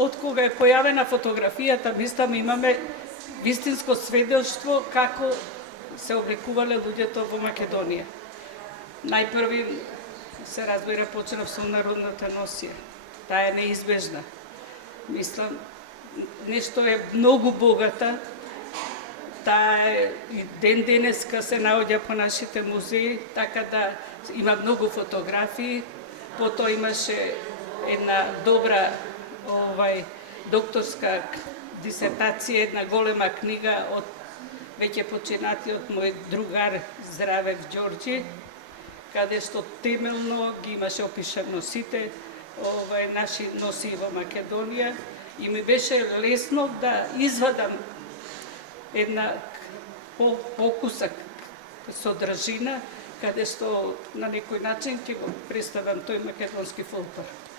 од кога е појавена фотографијата, мислам, имаме вистинско сведоштво како се облекувале луѓето во Македонија. Најпрви се разбира почнав со народната носија. Таа е неизбежна. Мислам, нешто е многу богата. Таа е и ден денеска се наоѓа по нашите музеи, така да има многу фотографии. Потоа имаше една добра докторска дисертација, една голема книга од веќе починатиот мој другар Здраве Ѓорѓи, каде што темелно ги имаше опишано сите наши носи во Македонија и ми беше лесно да извадам една покусак содржина, каде што на некој начин ќе го представам тој македонски фолклор.